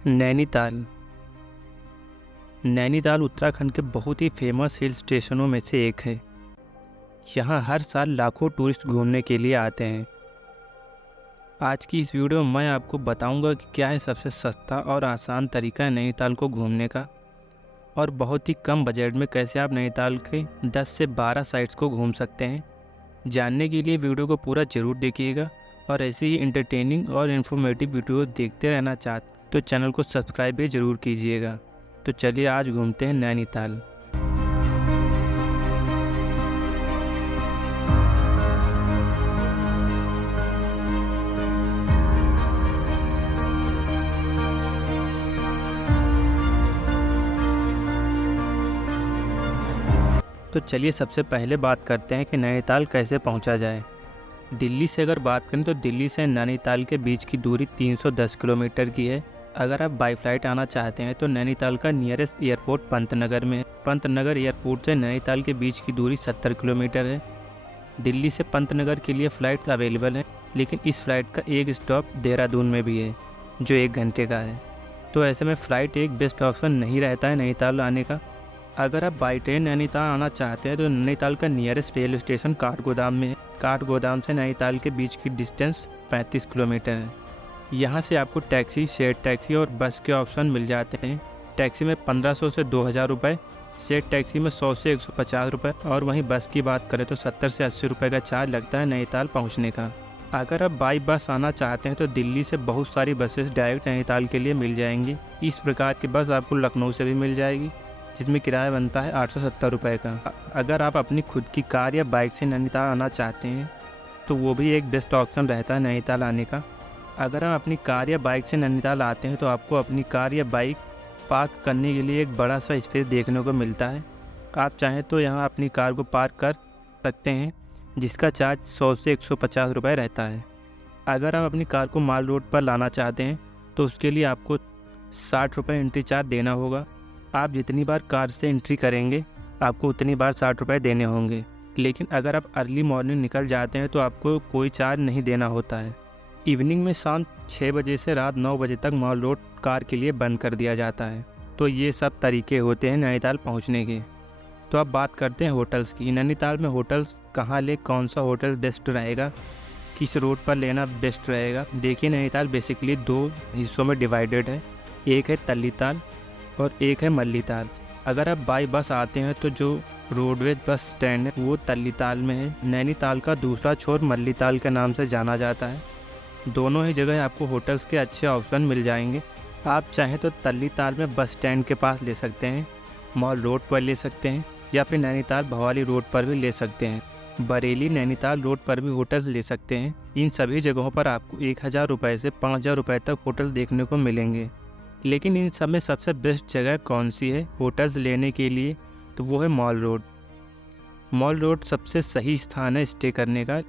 नैनीताल। नैनीताल उत्तराखंड के बहुत ही famous hill स्टेशनों में से एक है। यहाँ हर साल लाखों टूरिस्ट घूमने के लिए आते हैं। आज की इस वीडियो में मैं आपको बताऊंगा कि क्या है सबसे सस्ता और आसान तरीका है नैनीताल को घूमने का, और बहुत ही कम बजट में कैसे आप नैनीताल के 10 से 12 साइट्स को घूम सकते हैं। जानने के लिए वीडियो को पूरा ज़रूर देखिएगा, और ऐसे ही एंटरटेनिंग और इन्फॉर्मेटिव वीडियो देखते रहना चाहते तो चैनल को सब्सक्राइब भी ज़रूर कीजिएगा। तो चलिए आज घूमते हैं नैनीताल। तो चलिए सबसे पहले बात करते हैं कि नैनीताल कैसे पहुंचा जाए। दिल्ली से अगर बात करें तो दिल्ली से नैनीताल के बीच की दूरी 310 किलोमीटर की है। अगर आप बाई फ्लाइट आना चाहते हैं तो नैनीताल का नियरेस्ट एयरपोर्ट पंतनगर में है। पंतनगर एयरपोर्ट से नैनीताल के बीच की दूरी 70 किलोमीटर है। दिल्ली से पंतनगर के लिए फ़्लाइट्स अवेलेबल हैं, लेकिन इस फ़्लाइट का एक स्टॉप देहरादून में भी है जो 1 घंटे का है। तो ऐसे में फ़्लाइट एक बेस्ट ऑप्शन नहीं रहता है नैनीताल आने का। अगर आप बाई ट्रेन नैनीताल आना चाहते हैं तो नैनीताल का नियरेस्ट रेलवे स्टेशन काठगोदाम में है। काठगोदाम से नैनीताल के बीच की डिस्टेंस 35 किलोमीटर है। यहाँ से आपको टैक्सी, शेयर टैक्सी और बस के ऑप्शन मिल जाते हैं। टैक्सी में 1500 से 2000 रुपये, शेयर टैक्सी में 100 से 150 रुपये, और वहीं बस की बात करें तो 70 से 80 रुपये का चार्ज लगता है नैनीताल पहुँचने का। अगर आप बाई बस आना चाहते हैं तो दिल्ली से बहुत सारी बसेस डायरेक्ट नैनीताल के लिए मिल जाएंगी। इस प्रकार की बस आपको लखनऊ से भी मिल जाएगी, जिसमें किराया बनता है 870 रुपये का। अगर आप अपनी खुद की कार या बाइक से नैनीताल आना चाहते हैं तो वो भी एक बेस्ट ऑप्शन रहता है नैनीताल आने का। अगर आप अपनी कार या बाइक से नैनीताल आते हैं तो आपको अपनी कार या बाइक पार्क करने के लिए एक बड़ा सा स्पेस देखने को मिलता है। आप चाहें तो यहाँ अपनी कार को पार्क कर सकते हैं, जिसका चार्ज 100 से 150 रुपये रहता है। अगर आप अपनी कार को माल रोड पर लाना चाहते हैं तो उसके लिए आपको 60 रुपये एंट्री चार्ज देना होगा। आप जितनी बार कार से एंट्री करेंगे आपको उतनी बार 60 रुपये देने होंगे। लेकिन अगर आप अर्ली मॉर्निंग निकल जाते हैं तो आपको कोई चार्ज नहीं देना होता है। इवनिंग में शाम 6 बजे से रात 9 बजे तक मॉल रोड कार के लिए बंद कर दिया जाता है। तो ये सब तरीके होते हैं नैनीताल पहुंचने के। तो अब बात करते हैं होटल्स की। नैनीताल में होटल्स कहाँ ले, कौन सा होटल बेस्ट रहेगा, किस रोड पर लेना बेस्ट रहेगा। देखिए, नैनीताल बेसिकली 2 हिस्सों में डिवाइडेड है। एक है तल्लीताल और एक है मल्लीताल। अगर आप बाई बस आते हैं तो जो रोडवेज बस स्टैंड है वो तल्लीताल में है। नैनीताल का दूसरा छोर मल्लीताल के नाम से जाना जाता है। दोनों ही जगह आपको होटल्स के अच्छे ऑप्शन मिल जाएंगे। आप चाहें तो तल्लीताल में बस स्टैंड के पास ले सकते हैं, मॉल रोड पर ले सकते हैं, या फिर नैनीताल भवाली रोड पर भी ले सकते हैं। बरेली नैनीताल रोड पर भी होटल ले सकते हैं। इन सभी जगहों पर आपको 1000 रुपये से 5000 रुपये तक होटल देखने को मिलेंगे। लेकिन इन सब में सबसे बेस्ट जगह कौन सी है होटल्स लेने के लिए, तो वो है मॉल रोड। मॉल रोड सबसे सही स्थान है स्टे करने का,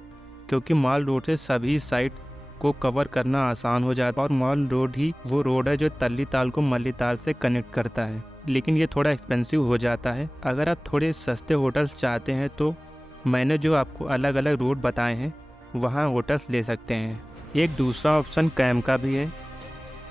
क्योंकि मॉल रोड से सभी साइट को कवर करना आसान हो जाता है, और मॉल रोड ही वो रोड है जो तल्लीताल को मल्लीताल से कनेक्ट करता है। लेकिन ये थोड़ा एक्सपेंसिव हो जाता है। अगर आप थोड़े सस्ते होटल्स चाहते हैं तो मैंने जो आपको अलग अलग रोड बताए हैं वहाँ होटल्स ले सकते हैं। एक दूसरा ऑप्शन कैंप का भी है।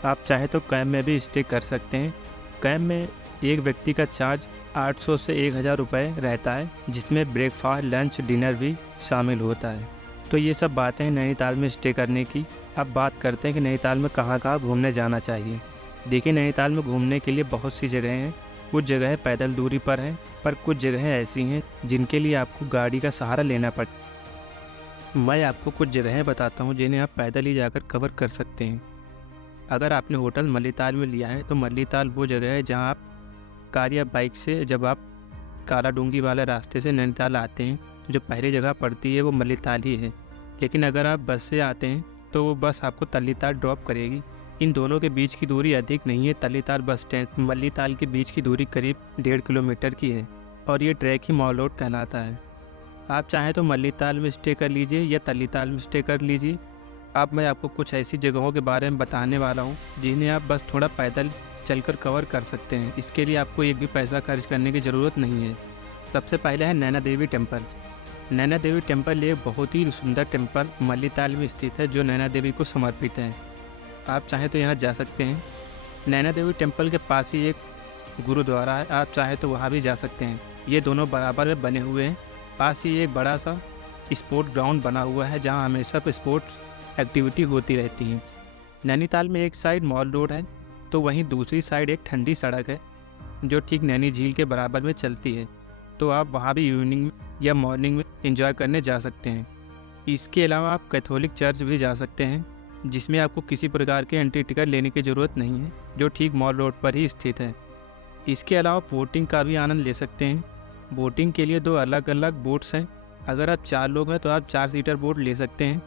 आप चाहें तो कैंप में भी स्टे कर सकते हैं। कैंप में एक व्यक्ति का चार्ज 800 से 1000 रुपये रहता है, जिसमें ब्रेकफास्ट, लंच, डिनर भी शामिल होता है। तो ये सब बातें हैं नैनीताल में स्टे करने की। अब बात करते हैं कि नैनीताल में कहाँ कहाँ घूमने जाना चाहिए। देखिए, नैनीताल में घूमने के लिए बहुत सी जगह हैं। कुछ जगह पैदल दूरी पर हैं, पर कुछ जगह ऐसी हैं जिनके लिए आपको गाड़ी का सहारा लेना पड़ता है। मैं आपको कुछ जगहें बताता हूँ जिन्हें आप पैदल ही जाकर कवर कर सकते हैं। अगर आपने होटल मल्लीताल में लिया है तो मल्लीताल वो जगह है जहाँ आप कार या बाइक से जब आप कालाडूंगी वाले रास्ते से नैनीताल आते हैं तो जो पहली जगह पड़ती है वो मल्लीताल ही है। लेकिन अगर आप बस से आते हैं तो वो बस आपको तल्लीताल ड्रॉप करेगी। इन दोनों के बीच की दूरी अधिक नहीं है। तल्लीताल बस स्टैंड मल्लीताल के बीच की दूरी करीब 1.5 किलोमीटर की है, और ये ट्रैक ही मॉल रोड कहलाता है। आप चाहें तो मल्लीताल में स्टे कर लीजिए या तल्लीताल में स्टे कर लीजिए। अब मैं आपको कुछ ऐसी जगहों के बारे में बताने वाला हूँ जिन्हें आप बस थोड़ा पैदल चलकर कवर कर सकते हैं। इसके लिए आपको एक भी पैसा खर्च करने की ज़रूरत नहीं है। सबसे पहले है नैना देवी टेम्पल। नैना देवी टेम्पल एक बहुत ही सुंदर टेम्पल मल्लीताल में स्थित है जो नैना देवी को समर्पित है। आप चाहें तो यहाँ जा सकते हैं। नैना देवी टेम्पल के पास ही एक गुरुद्वारा है, आप चाहे तो वहाँ भी जा सकते हैं। ये दोनों बराबर में बने हुए हैं। पास ही एक बड़ा सा स्पोर्ट ग्राउंड बना हुआ है जहाँ हमेशा स्पोर्ट्स एक्टिविटी होती रहती है। नैनीताल में एक साइड मॉल रोड है तो वहीं दूसरी साइड एक ठंडी सड़क है जो ठीक नैनी झील के बराबर में चलती है, तो आप वहाँ भी इवनिंग या मॉर्निंग में एंजॉय करने जा सकते हैं। इसके अलावा आप कैथोलिक चर्च भी जा सकते हैं जिसमें आपको किसी प्रकार के एंट्री टिकट लेने की ज़रूरत नहीं है, जो ठीक मॉल रोड पर ही स्थित है। इसके अलावा बोटिंग का भी आनंद ले सकते हैं। बोटिंग के लिए 2 अलग अलग बोट्स हैं। अगर आप 4 लोग हैं तो आप 4 सीटर बोट ले सकते हैं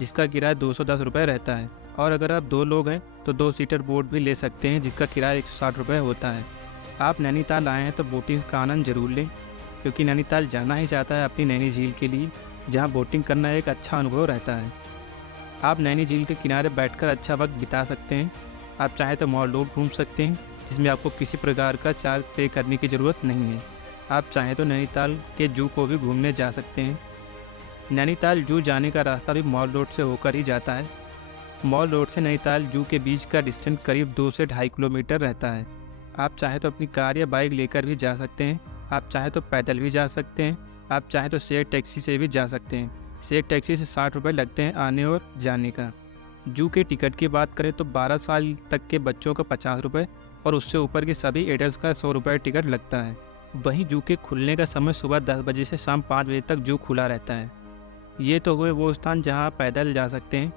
जिसका किराया 210 रुपये रहता है, और अगर आप 2 लोग हैं तो 2 सीटर बोट भी ले सकते हैं जिसका किराया 160 रुपये होता है। आप नैनीताल आए हैं तो बोटिंग का आनंद ज़रूर लें, क्योंकि नैनीताल जाना ही चाहता है अपनी नैनी झील के लिए, जहाँ बोटिंग करना एक अच्छा अनुभव रहता है। आप नैनी झील के किनारे बैठकर अच्छा वक्त बिता सकते हैं। आप चाहे तो मॉल रोड घूम सकते हैं जिसमें आपको किसी प्रकार का चार्ज पे करने की ज़रूरत नहीं है। आप चाहें तो नैनीताल के जू को भी घूमने जा सकते हैं। नैनीताल जू जाने का रास्ता भी मॉल रोड से होकर ही जाता है। मॉल रोड से नैनीताल जू के बीच का डिस्टेंस करीब 2 से 2.5 किलोमीटर रहता है। आप चाहें तो अपनी कार या बाइक लेकर भी जा सकते हैं। आप चाहें तो पैदल भी जा सकते हैं। आप चाहें तो शेयर टैक्सी से भी जा सकते हैं। शेयर टैक्सी से 60 रुपये लगते हैं आने और जाने का। जू के टिकट की बात करें तो 12 साल तक के बच्चों का 50 रुपये और उससे ऊपर के सभी एडल्ट का 100 रुपये टिकट लगता है। वहीं जू के खुलने का समय सुबह 10 बजे से शाम 5 बजे तक जू खुला रहता है। ये तो हुए वो स्थान जहाँ आप पैदल जा सकते हैं।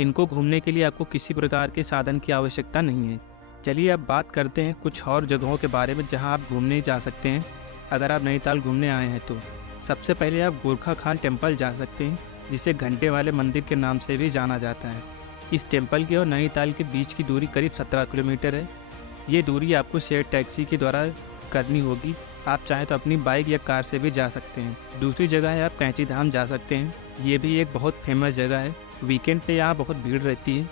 इनको घूमने के लिए आपको किसी प्रकार के साधन की आवश्यकता नहीं है। चलिए अब बात करते हैं कुछ और जगहों के बारे में जहाँ आप घूमने जा सकते हैं अगर आप नैनीताल घूमने आए हैं तो। सबसे पहले आप गोरखा खान टेम्पल जा सकते हैं, जिसे घंटे वाले मंदिर के नाम से भी जाना जाता है। इस टेम्पल की और नैनीताल के बीच की दूरी करीब 17 किलोमीटर है। ये दूरी आपको शेयर टैक्सी के द्वारा करनी होगी। आप चाहें तो अपनी बाइक या कार से भी जा सकते हैं। दूसरी जगह है आप कैंची धाम जा सकते हैं। ये भी एक बहुत फेमस जगह है। वीकेंड पे यहाँ बहुत भीड़ रहती है।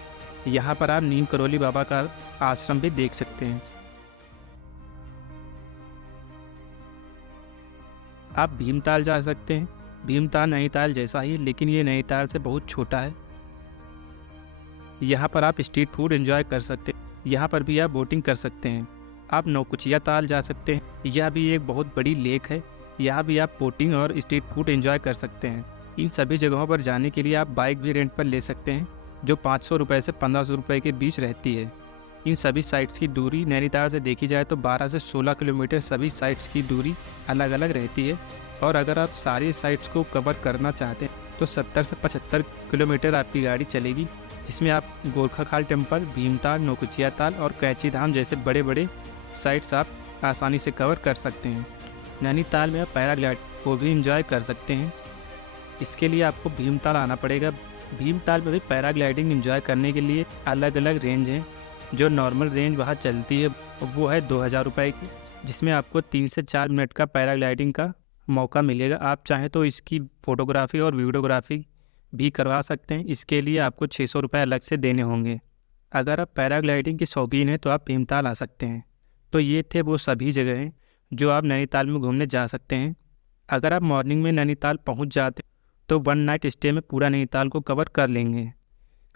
यहाँ पर आप नीम करोली बाबा का आश्रम भी देख सकते हैं। आप भीमताल जा सकते हैं। भीमताल नैनीताल जैसा ही, लेकिन ये नैनीताल से बहुत छोटा है। यहाँ पर आप स्ट्रीट फूड एंजॉय कर सकते हैं। यहाँ पर भी आप बोटिंग कर सकते हैं। आप नौकुचिया ताल जा सकते हैं। यह भी एक बहुत बड़ी लेक है। यहाँ भी आप बोटिंग और स्ट्रीट फूड एंजॉय कर सकते हैं। इन सभी जगहों पर जाने के लिए आप बाइक भी रेंट पर ले सकते हैं, जो 500 रुपये से 1500 रुपये के बीच रहती है। इन सभी साइट्स की दूरी नैनीताल से देखी जाए तो 12 से 16 किलोमीटर सभी साइट्स की दूरी अलग अलग रहती है। और अगर आप सारी साइट्स को कवर करना चाहते हैं तो 70 से 75 किलोमीटर आपकी गाड़ी चलेगी, जिसमें आप गोरखा खाल टेम्पल, भीमताल, नौकुचिया ताल और कैंची धाम जैसे बड़े बड़े साइट्स आप आसानी से कवर कर सकते हैं। नैनीताल में आप पैराग्लाइडिंग को भी एंजॉय कर सकते हैं। इसके लिए आपको भीमताल आना पड़ेगा। भीमताल में भी पैराग्लाइडिंग एंजॉय करने के लिए अलग अलग रेंज हैं। जो नॉर्मल रेंज वहाँ चलती है वो है 2000 रुपये की, जिसमें आपको 3 से 4 मिनट का पैराग्लाइडिंग का मौका मिलेगा। आप चाहें तो इसकी फ़ोटोग्राफी और वीडियोग्राफी भी करवा सकते हैं। इसके लिए आपको 600 रुपये अलग से देने होंगे। अगर आप पैराग्लाइडिंग के शौकीन हैं तो आप भीमताल आ सकते हैं। तो ये थे वो सभी जगहें जो आप नैनीताल में घूमने जा सकते हैं। अगर आप मॉर्निंग में नैनीताल पहुंच जाते तो 1 नाइट स्टे में पूरा नैनीताल को कवर कर लेंगे।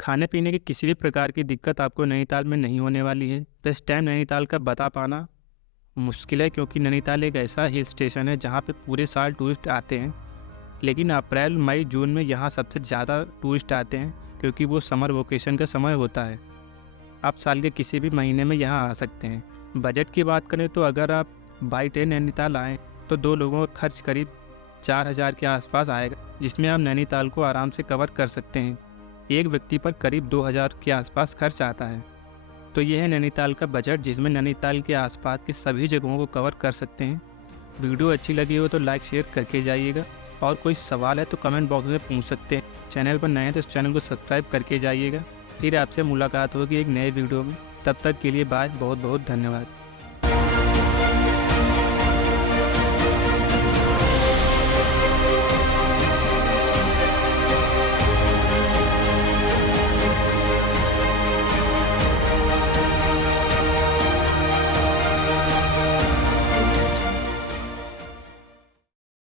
खाने पीने की किसी भी प्रकार की दिक्कत आपको नैनीताल में नहीं होने वाली है। तो इस टाइम नैनीताल का बता पाना मुश्किल है, क्योंकि नैनीताल एक ऐसा हिल स्टेशन है जहाँ पे पूरे साल टूरिस्ट आते हैं। लेकिन अप्रैल, मई, जून में यहाँ सबसे ज़्यादा टूरिस्ट आते हैं, क्योंकि वो समर वेकेशन का समय होता है। आप साल के किसी भी महीने में यहाँ आ सकते हैं। बजट की बात करें तो अगर आप बाई ट्रेन नैनीताल आएँ तो 2 लोगों का खर्च करीब 4000 के आसपास आएगा, जिसमें आप नैनीताल को आराम से कवर कर सकते हैं। एक व्यक्ति पर करीब 2000 के आसपास खर्च आता है। तो ये है नैनीताल का बजट, जिसमें नैनीताल के आसपास की सभी जगहों को कवर कर सकते हैं। वीडियो अच्छी लगी हो तो लाइक शेयर करके जाइएगा, और कोई सवाल है तो कमेंट बॉक्स में पूछ सकते हैं। चैनल पर नए हैं तो इस चैनल को सब्सक्राइब करके जाइएगा। फिर आपसे मुलाकात होगी एक नए वीडियो में। तब तक के लिए बाय। बहुत बहुत धन्यवाद।